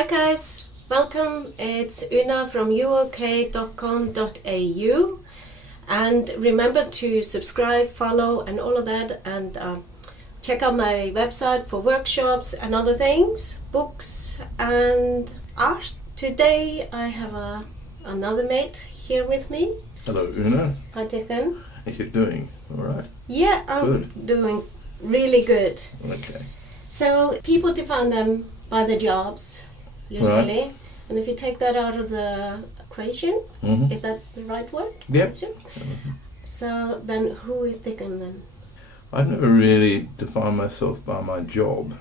Hi guys, welcome. It's Una from U.O.K.com.au, and remember to subscribe, follow and all of that, and check out my website for workshops and other things, books and art. Today I have another mate here with me. Hello, Una. Hi Dickon. How you doing? All right. Yeah, I'm doing really good. Okay. So people define them by the jobs, usually. Right. And if you take that out of the equation, is that the right word? Yep. Mm-hmm. So then who is Dickon then? I've never really defined myself by my job.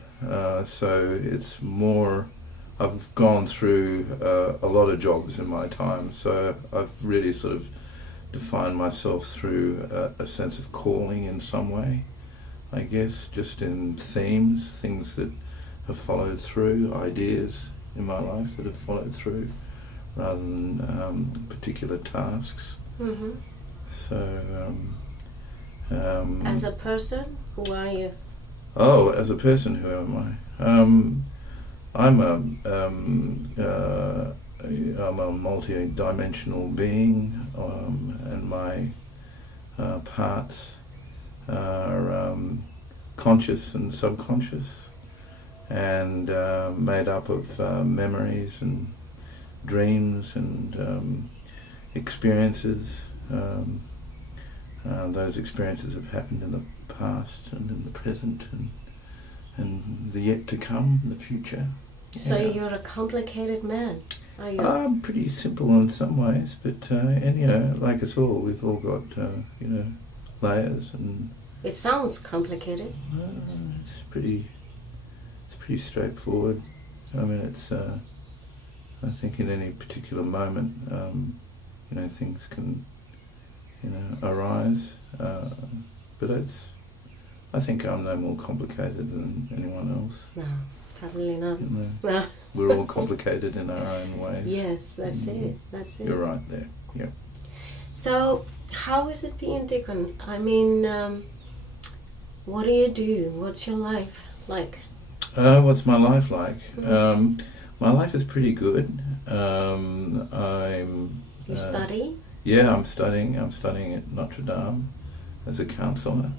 So it's more, I've gone through a lot of jobs in my time. So I've really sort of defined myself through a sense of calling in some way, I guess, just in themes, things that have followed through, ideas in my life that have followed through, rather than particular tasks. Mm-hmm. So, as a person, who are you? Oh, as a person, who am I? I'm a multi-dimensional being, and my parts are conscious and subconscious, and made up of memories and dreams and experiences. Those experiences have happened in the past and in the present and the yet to come, the future. So you're a complicated man, are you? I'm pretty simple in some ways, but and like us all, we've all got layers, and It sounds complicated. it's pretty straightforward. I mean, it's I think in any particular moment, things can arise, but I think I'm no more complicated than anyone else. No, probably not. No. We're all complicated in our own ways. Yes, that's it. That's it. You're right there. Yeah. So, how is it being Dickon? I mean, what do you do? What's your life like? What's my life like? My life is pretty good. You study? Yeah, I'm studying. I'm studying at Notre Dame as a counsellor.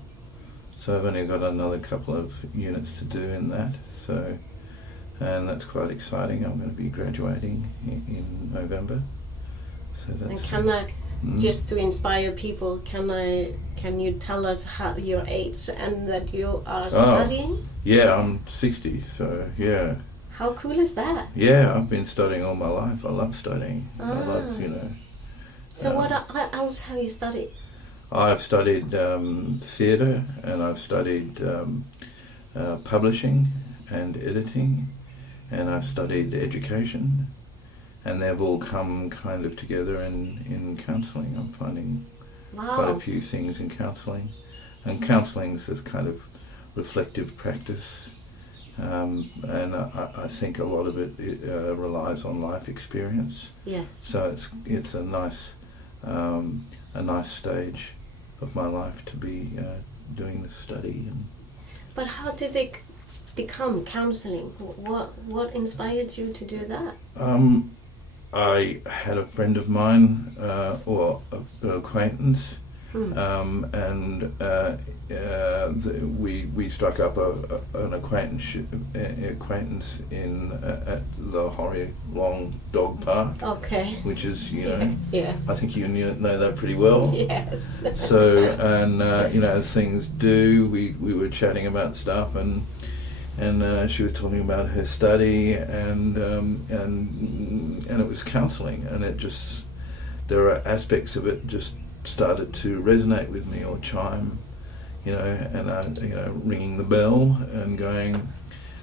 So I've only got another couple of units to do in that. So, and that's quite exciting. I'm going to be graduating in November. So that's. And can I, just to inspire people, can you tell us how your age and that you are studying? Yeah, I'm 60. So yeah. How cool is that? Yeah, I've been studying all my life. I love studying. I love So what else have you studied? I've studied theatre, and I've studied publishing and editing, and I've studied education, and they've all come kind of together in counselling. I'm finding quite a few things in counselling, and counselling is a kind of reflective practice, and I think a lot of it relies on life experience. Yes. So it's a nice stage of my life to be doing this study. But how did it become counselling? What inspired you to do that? I had a friend of mine, or an acquaintance, and we struck up an acquaintance in at the Horry Long Dog Park. Okay. Which is Yeah. I think you know that pretty well. Yes. So and as things do, we were chatting about stuff, and she was talking about her study, and it was counselling, and there are aspects of it just started to resonate with me or chime, and ringing the bell and going,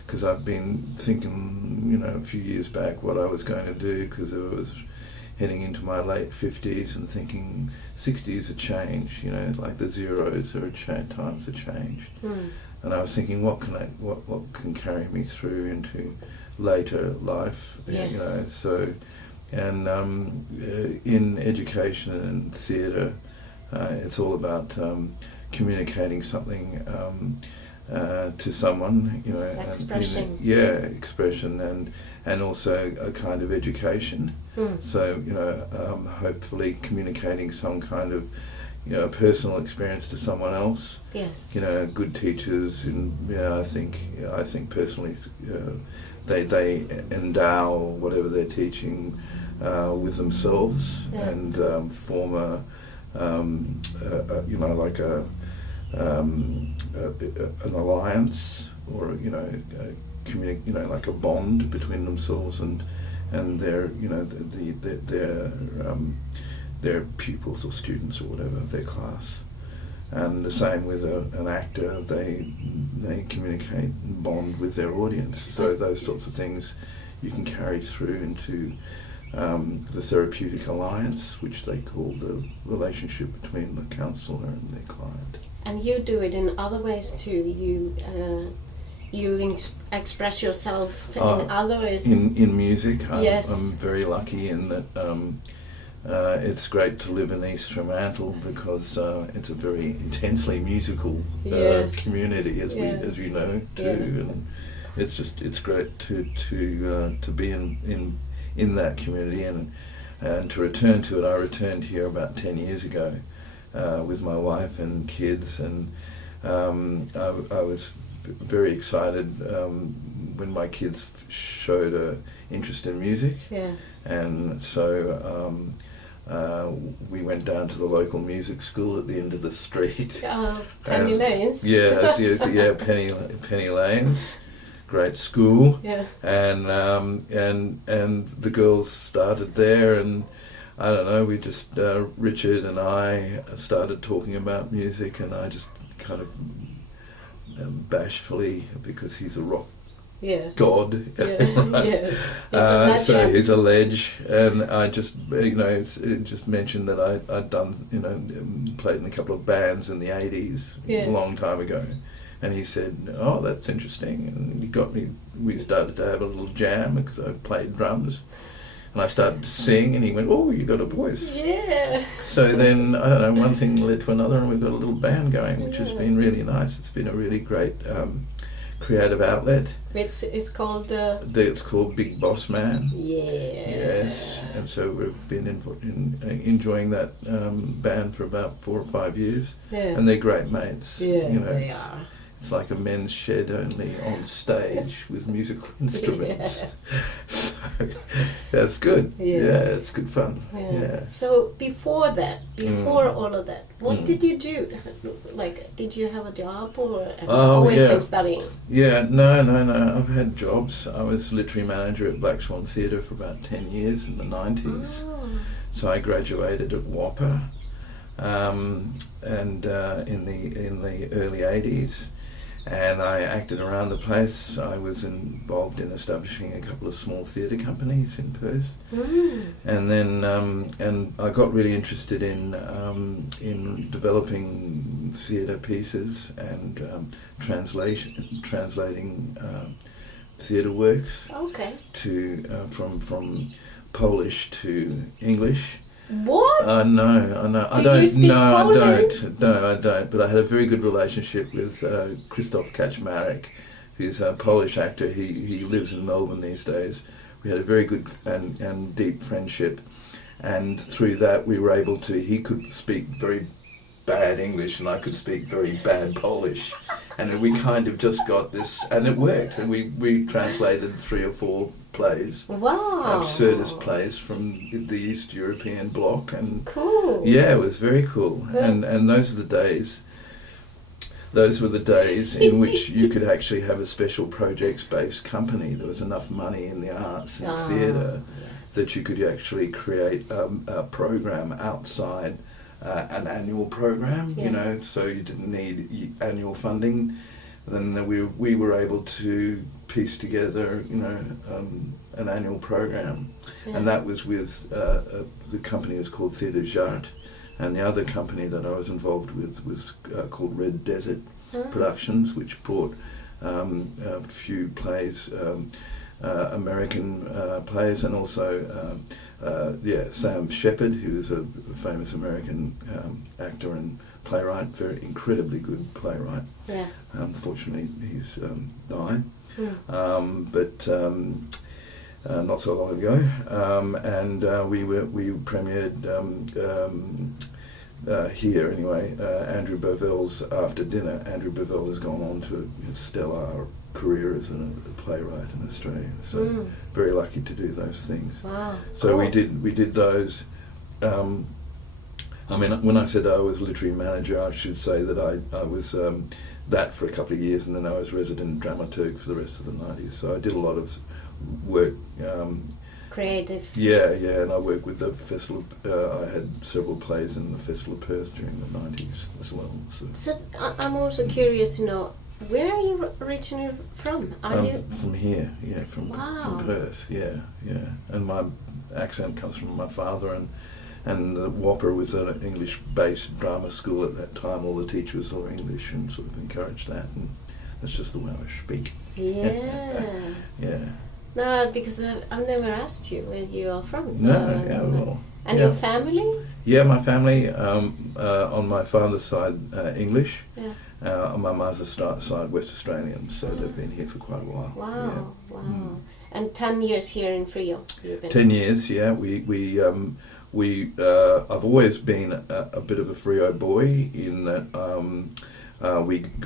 because I've been thinking, a few years back what I was going to do, because I was heading into my late 50s and thinking 60 is a change, like the zeros are times a change. And I was thinking, what can carry me through into later life? Yes. So, and in education and theatre, it's all about communicating something to someone, you know, Expression. expression and also a kind of education. So, you know, hopefully communicating some kind of, you know, personal experience to someone else. Yes. You know, good teachers, and I think personally, they endow whatever they're teaching with themselves and form you know, like an alliance, or you know, you know, like a bond between themselves and their, you know, their pupils or students or whatever, their class. And the same with an actor, they communicate and bond with their audience. So those sorts of things you can carry through into the therapeutic alliance, which they call the relationship between the counsellor and their client. And you do it in other ways too. You express yourself in other ways. In music, Yes. I'm very lucky in that it's great to live in East Fremantle because it's a very intensely musical community, as you know too, and it's great to be in that community and to return to it. I returned here about 10 years ago with my wife and kids, and I was very excited when my kids showed an interest in music. Yes. And so we went down to the local music school at the end of the street. Penny Lanes. Penny Lanes. Great school. Yeah. And the girls started there, and I don't know, we just Richard and I started talking about music, and I just kind of bashfully, because he's a rock god, so he's a ledge, and I just, you know, just mentioned that I'd done, you know, played in a couple of bands in the 80s, a long time ago, and he said, oh, that's interesting, and he got me, we started to have a little jam because I played drums. And I started to sing, and he went, oh, you got a voice. Yeah. So then, I don't know, one thing led to another, and we've got a little band going, which has been really nice. It's been a really great creative outlet. It's called... It's called Big Boss Man. Yeah. Yes. And so we've been enjoying that band for about 4 or 5 years. Yeah. And they're great mates. Yeah, you know, they are. It's like a men's shed, only on stage with musical instruments. So that's good. Yeah, it's good fun. Yeah. So before that, all of that, what did you do? Like, did you have a job, or always been studying? Yeah, no. I've had jobs. I was literary manager at Black Swan Theatre for about 10 years in the 90s. Oh. So I graduated at WOPA, and in the early 80s. And I acted around the place. I was involved in establishing a couple of small theatre companies in Perth. And then and I got really interested in developing theatre pieces and translating theatre works to from Polish to English. What? No. I don't. No, I don't. But I had a very good relationship with Krzysztof Kaczmarek, who's a Polish actor. He lives in Melbourne these days. We had a very good and deep friendship, and through that we were able to. He could speak very bad English, and I could speak very bad Polish, and we kind of just got this, and it worked. And we translated 3 or 4 plays. Wow. Absurdist plays from the East European bloc, and cool. Yeah, it was very cool. And those are the days. Those were the days in which you could actually have a special projects-based company. There was enough money in the arts and theatre that you could actually create a program outside an annual program. You know, so you didn't need annual funding. Then we were able to piece together, you know, an annual program, and that was with the company was called Theatre Jart, and the other company that I was involved with was called Red Desert Productions, which brought a few plays, American plays, and also Sam Shepard, who is a famous American actor and playwright, very incredibly good playwright. Yeah. Unfortunately, he's died, Mm. but not so long ago, and we premiered here anyway. Andrew Bovell's After Dinner. Andrew Bovell has gone on to a stellar career as a playwright in Australia. So very lucky to do those things. Wow. So cool. we did those. I mean, when I said I was literary manager, I should say that I was that for a couple of years, and then I was resident dramaturg for the rest of the 90s. So I did a lot of work. Creative. Yeah, and I worked with the Festival. I had several plays in the Festival of Perth during the 90s as well. So I'm also curious to know, where are you originally from? Are you from here? Yeah, from Perth. Yeah, and my accent comes from my father, and the Whopper was an English-based drama school at that time. All the teachers were English and sort of encouraged that, and that's just the way I speak. Yeah. Yeah. No, because I've never asked you where you are from. So No, yeah, well. And your family? Yeah, my family, on my father's side, English. Yeah. On my mother's side, West Australian, so they've been here for quite a while. Wow, Yeah. wow. And 10 years here in Frio? 10 years, yeah. I've always been a bit of a Freo boy in that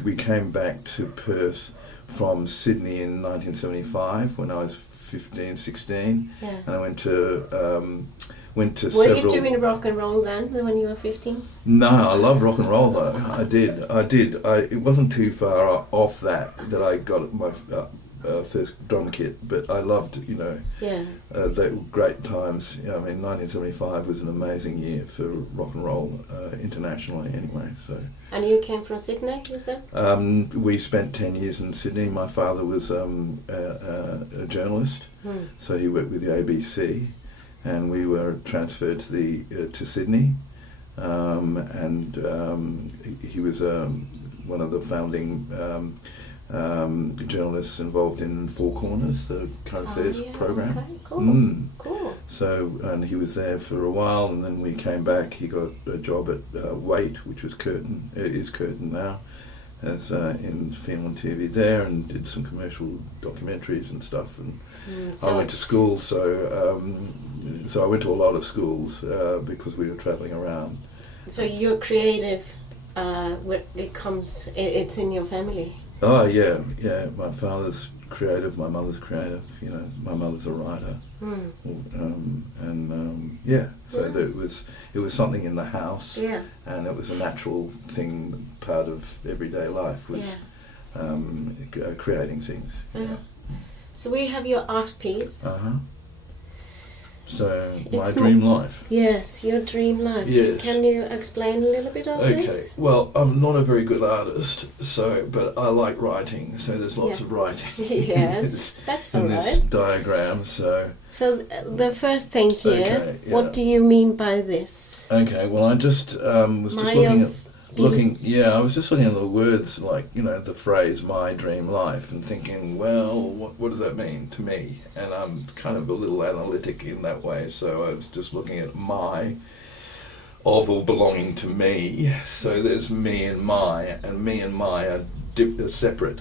we came back to Perth from Sydney in 1975 when I was 15, 16, and I went to Were several... you doing rock and roll then when you were 15? No, I love rock and roll though. I did. It wasn't too far off that I got my first drum kit, but I loved, the great times. I mean, 1975 was an amazing year for rock and roll internationally anyway. So. And you came from Sydney, you said? We spent 10 years in Sydney. My father was a journalist, so he worked with the ABC, and we were transferred to Sydney, and he was one of the founding journalists involved in Four Corners, the current affairs program. Okay, cool. Cool. So, and he was there for a while, and then we came back. He got a job at Wait, which was Curtin. It is Curtin now, as in film and TV there, and did some commercial documentaries and stuff. And I went to school, so I went to a lot of schools because we were travelling around. So you're creative. It's in your family. Oh yeah. My father's creative. My mother's creative. My mother's a writer. So it was something in the house, and it was a natural thing, part of everyday life was creating things. Yeah. So we have your art piece. So my dream life. Yes, your dream life. Yes. Can you explain a little bit of this? Okay. Well, I'm not a very good artist, but I like writing. So there's lots of writing. Yes, that's all right. In this diagram. So the first thing here. What do you mean by this? Okay. Well, I just was just looking at. I was just looking at the words, like, the phrase "my dream life," and thinking, well, what does that mean to me? And I'm kind of a little analytic in that way, so I was just looking at my, of or belonging to me. So there's me and my are separate.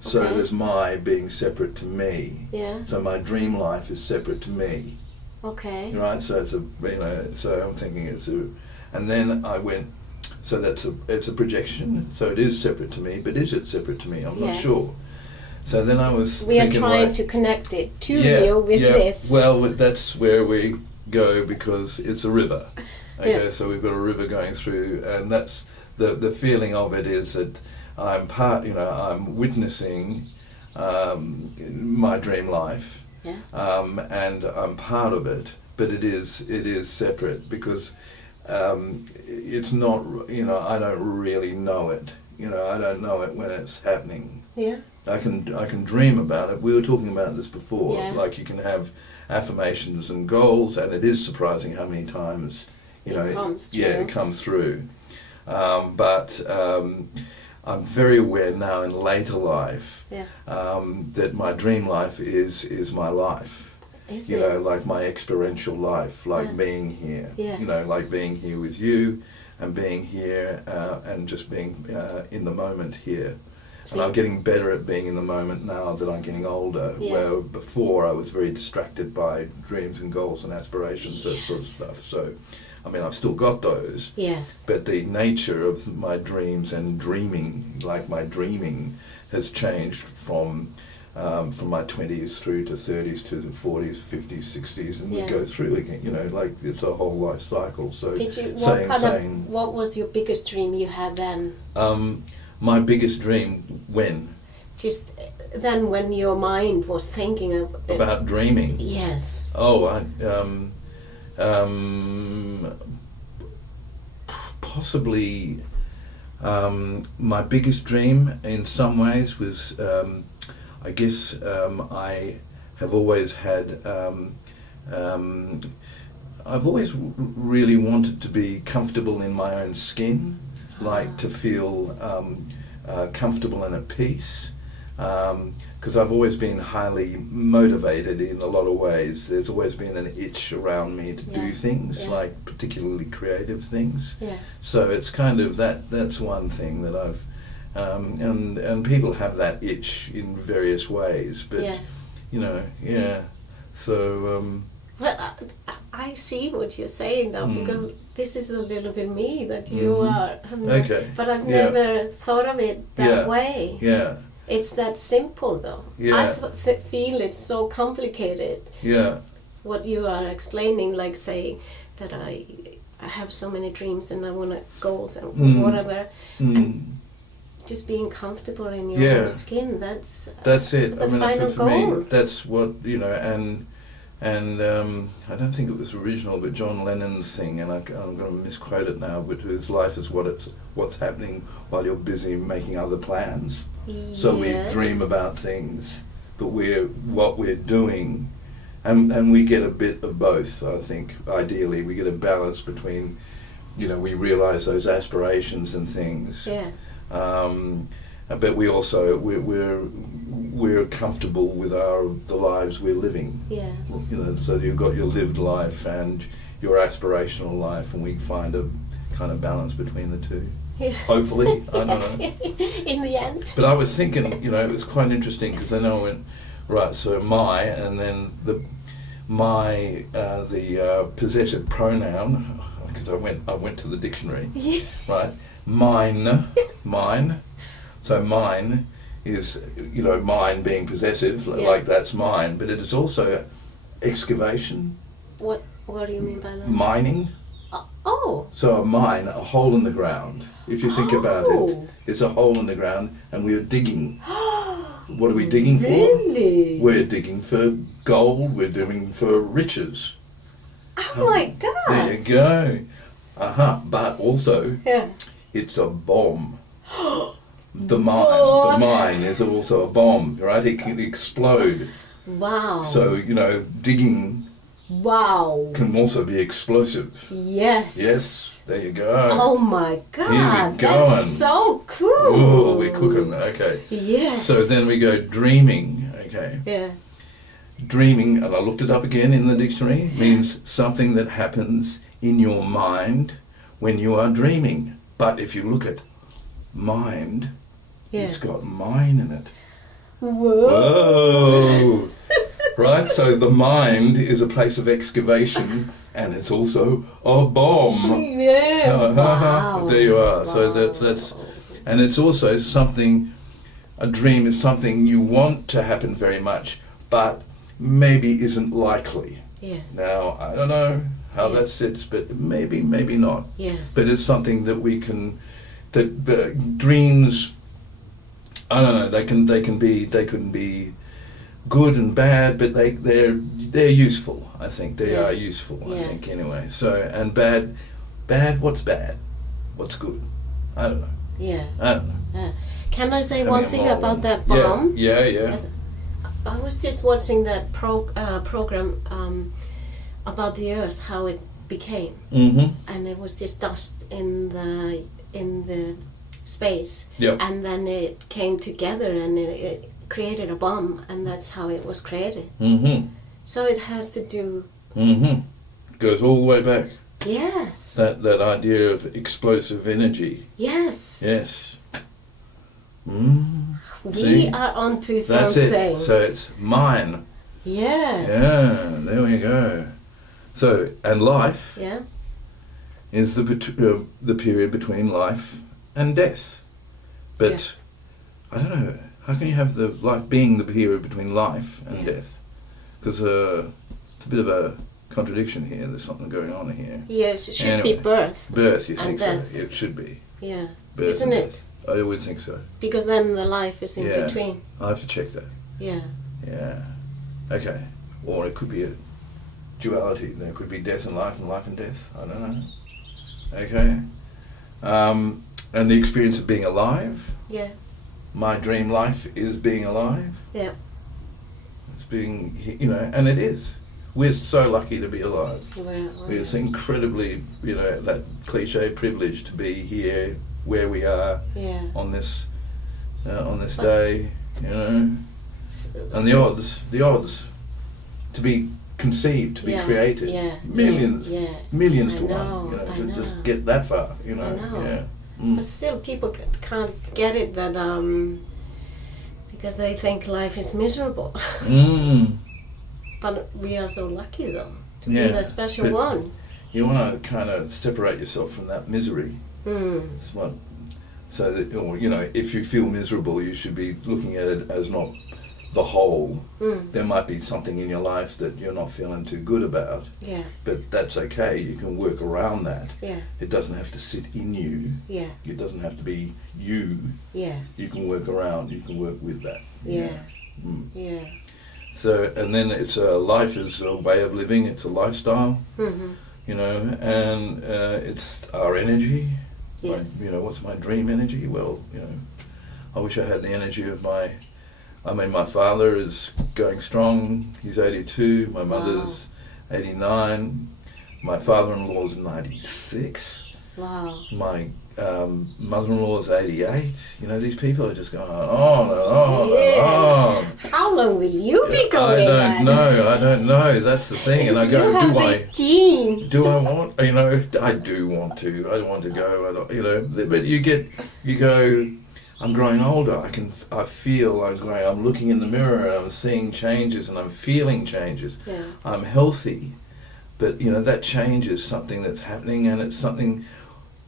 So there's my being separate to me. Yeah. So my dream life is separate to me. Okay. Right. So it's so I'm thinking and then I went. So it's a projection. So it is separate to me, but is it separate to me? I'm not sure. So then I was thinking, we are trying to connect it to you with this. Well, that's where we go, because it's a river. Okay, so we've got a river going through, and that's the feeling of it is that I'm witnessing my dream life, and I'm part of it, but it is separate because. It's not, I don't really know it. I don't know it when it's happening. Yeah. I can dream about it. We were talking about this before. Yeah. Like you can have affirmations and goals, and it is surprising how many times, it comes through. But I'm very aware now in later life that my dream life is my life. Is you it? know, like my experiential life, like being here, you know, like being here with you and being here and just being in the moment here. And I'm getting better at being in the moment now that I'm getting older, where before I was very distracted by dreams and goals and aspirations, that sort of stuff. So, I mean, I've still got those. Yes. But the nature of my dreams and dreaming, like my dreaming, has changed from my 20s through to 30s to the 40s, 50s, 60s, and we go through again, you know, like it's a whole life cycle. So Did you, saying, what was your biggest dream you had then? my biggest dream when? Just then when your mind was thinking of... About dreaming? Yes. Oh, possibly my biggest dream in some ways was, I guess I have always had, I've always really wanted to be comfortable in my own skin, like to feel comfortable and at peace. Because I've always been highly motivated in a lot of ways. There's always been an itch around me to do things, like particularly creative things. So it's kind of that's one thing that I've, and people have that itch in various ways, but you know, so. Well, I see what you're saying now, because this is a little bit me that you are. Okay. But I've never thought of it that way. Yeah. It's that simple, though. I feel it's so complicated. Yeah. What you are explaining, like saying that I have so many dreams and I want goals and whatever, and just being comfortable in your own skin. That's it. The I mean, final for me, goal. that's what, you know, and I don't think it was original, but John Lennon's thing, and I'm going to misquote it now, which is life is what's happening while you're busy making other plans. So we dream about things, but what we're doing, and we get a bit of both. I think ideally we get a balance between, you know, we realise those aspirations and things. But we also we're comfortable with the lives we're living. Yes. You know, so you've got your lived life and your aspirational life, and we find a kind of balance between the two. Hopefully, I don't know. In the end. But I was thinking, you know, it was quite interesting because then I went right. So my, and then the possessive pronoun, because I went to the dictionary. Right. Mine. So mine is, you know, mine being possessive, like that's mine, but it is also excavation. What do you mean by that? Mining. So a mine, a hole in the ground. If you think about it, it's a hole in the ground, and we are digging. What are we digging for? Really? We're digging for gold. We're digging for riches. Oh my God! There you go. But also, it's a bomb. The mine is also a bomb, right? It can explode. Wow. So, you know, digging can also be explosive. Yes, there you go. Oh my God, here we go. That's so cool. Oh, we're cooking, okay. Yes. So then we go dreaming, okay. Yeah. Dreaming, and I looked it up again in the dictionary, means something that happens in your mind when you are dreaming. But if you look at mind, it's got mine in it. Whoa. Right, so the mind is a place of excavation, and it's also a bomb. Yeah. Wow. There you are. Wow. So that's, and it's also something. A dream is something you want to happen very much, but maybe isn't likely. Yes. Now I don't know how that sits, but maybe not. Yes. But it's something that we can. That the dreams. I don't know. They can be good and bad, but they're useful. I think they are useful. I think anyway. So and bad. What's bad? What's good? I don't know. Yeah. I don't know. Can I say one thing about that bomb? Yeah. I was just watching that program about the Earth, how it became, and it was just dust in the space, and then it came together and it created a bomb, and that's how it was created. So it has to do. Mm-hmm. Goes all the way back. Yes. That idea of explosive energy. Yes. Yes. We See? are onto That's something. it. So it's mine. Yes. Yeah, there we go. So, and life Yeah. is the period between life and death. But Yes. I don't know, how can you have the life being the period between life and Yeah. death? Because it's a bit of a contradiction here. There's something going on here. Yes, it should Anyway. be birth. Birth, you And think death. so? It should be. Yeah. Birth Isn't and it? death. I would think so. Because then the life is in Yeah. between. I'll have to check that. Yeah. Yeah. Okay. Or it could be a duality. There could be death and life and death. I don't know. Okay. And the experience of being alive. Yeah. My dream life is being alive. Yeah. It's being, and it is. We're so lucky to be alive. It's incredibly, that cliche privilege to be here where we are Yeah. on this day, And the odds to be conceived, to be created, millions I to know, one, I to know. just get that far, I know. yeah. But still, people can't get it that because they think life is miserable. But we are so lucky, though, to be the special but one. You want to kind of separate yourself from that misery. Mm. So that, if you feel miserable, you should be looking at it as not the whole. Mm. There might be something in your life that you're not feeling too good about. Yeah. But that's okay. You can work around that. Yeah. It doesn't have to sit in you. Yeah. It doesn't have to be you. Yeah. You can work around. You can work with that. Yeah. Mm. Yeah. So, and then life is a way of living. It's a lifestyle. Mm-hmm. And it's our energy. Yes. What's my dream energy? Well, I wish I had the energy of my father is going strong. He's 82. My mother's 89. My father-in-law's 96. Wow. My mother-in-law's 88. These people are just going on and on and on. How long will you be going? I don't know. That's the thing. And I go, you have this gene. do I want? I do want to. I don't want to go. But you go. I'm growing older. I feel I'm growing. I'm looking in the mirror and I'm seeing changes and I'm feeling changes. Yeah. I'm healthy, but that change is something that's happening, and it's something,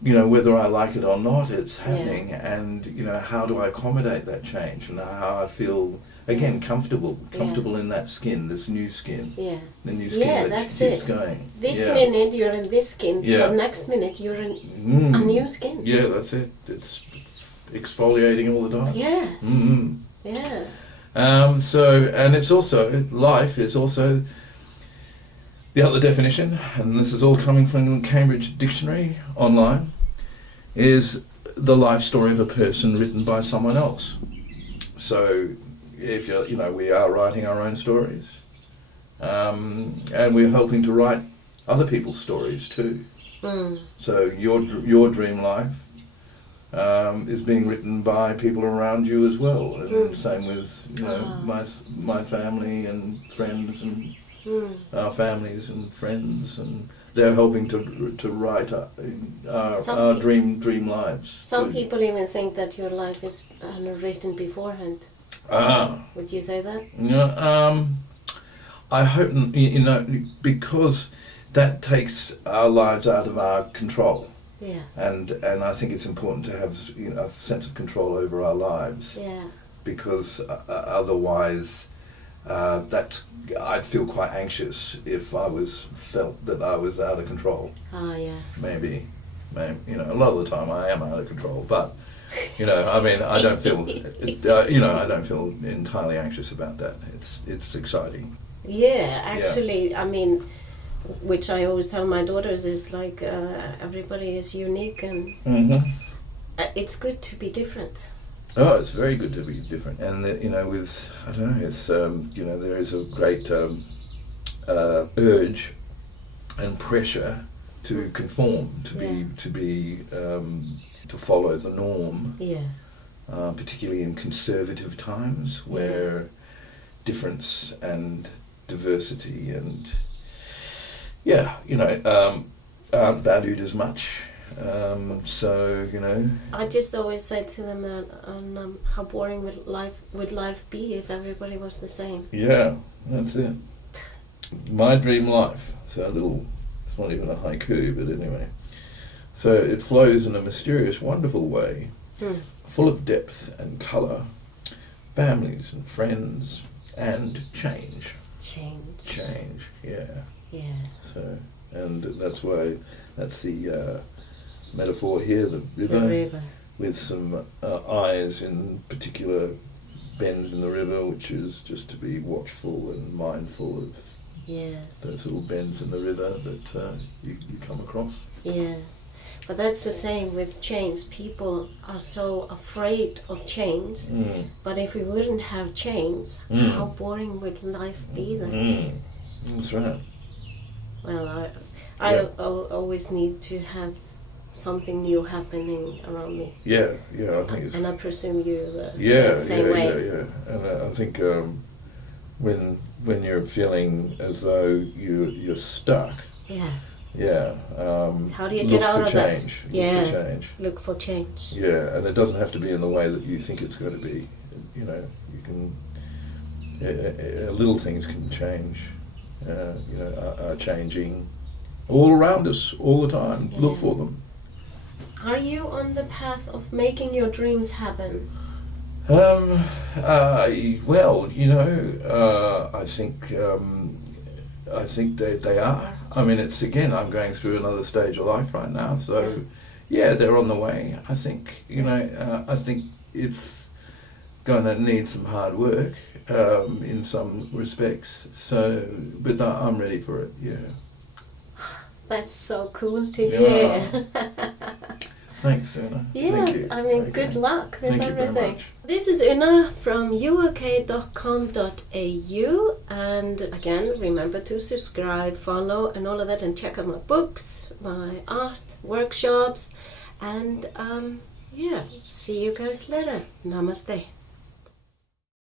whether I like it or not, it's happening. Yeah. And how do I accommodate that change, and how I feel again comfortable in that skin, this new skin. Yeah. The new skin that that's keeps it. going. This minute you're in this skin. Yeah. The next minute you're in a new skin. Yeah, that's it. It's exfoliating all the time. Yes. Mm-hmm. Yeah. And it's also, life is also, the other definition, and this is all coming from the Cambridge Dictionary online, is the life story of a person written by someone else. So if we are writing our own stories, and we're helping to write other people's stories too. Mm. So your dream life is being written by people around you as well, and same with my family and friends and our families and friends, and they're helping to write our dream lives. Some people even think that your life is written beforehand. Would you say that? Yeah. I hope because that takes our lives out of our control. Yes. And I think it's important to have a sense of control over our lives. Yeah. Because otherwise, I'd feel quite anxious if I felt that I was out of control. Oh yeah. Maybe, a lot of the time I am out of control, but I don't feel, I don't feel entirely anxious about that. It's exciting. Yeah, actually, yeah. Which I always tell my daughters is like everybody is unique, and it's good to be different. Oh, it's very good to be different, and with I don't know, it's there is a great urge and pressure to conform, to follow the norm. Yeah. Particularly in conservative times, where difference and diversity and aren't valued as much. So I just always say to them how boring would life be if everybody was the same. Yeah, that's it. My dream life. So it's not even a haiku, but anyway. So it flows in a mysterious, wonderful way, full of depth and colour, families and friends, and change. Change, yeah. Yeah. So, and that's the metaphor here, the river. The river. With some eyes in particular bends in the river, which is just to be watchful and mindful of those little bends in the river that you come across. Yeah, but that's the same with change. People are so afraid of change, but if we wouldn't have change, how boring would life be then? That's right. Well, I always need to have something new happening around me. Yeah, I think it's... And I presume you same way. Yeah. And I think when you're feeling as though you're stuck. Yes. Yeah. How do you get out of that? Look for change. Look for change. Yeah, and it doesn't have to be in the way that you think it's going to be. You can... little things can change. Are changing all around us all the time. Look for them. Are you on the path of making your dreams happen? Well, I think they are. I mean, it's again, I'm going through another stage of life right now, so they're on the way. I think I think it's going to need some hard work in some respects. So, but I'm ready for it. Yeah. That's so cool to hear. Thanks, Una. Yeah, Thank you. I mean, good luck with Thank everything. You very much. This is Una from U.O.K.com.au, and again, remember to subscribe, follow, and all of that, and check out my books, my art, workshops, and see you guys later. Namaste.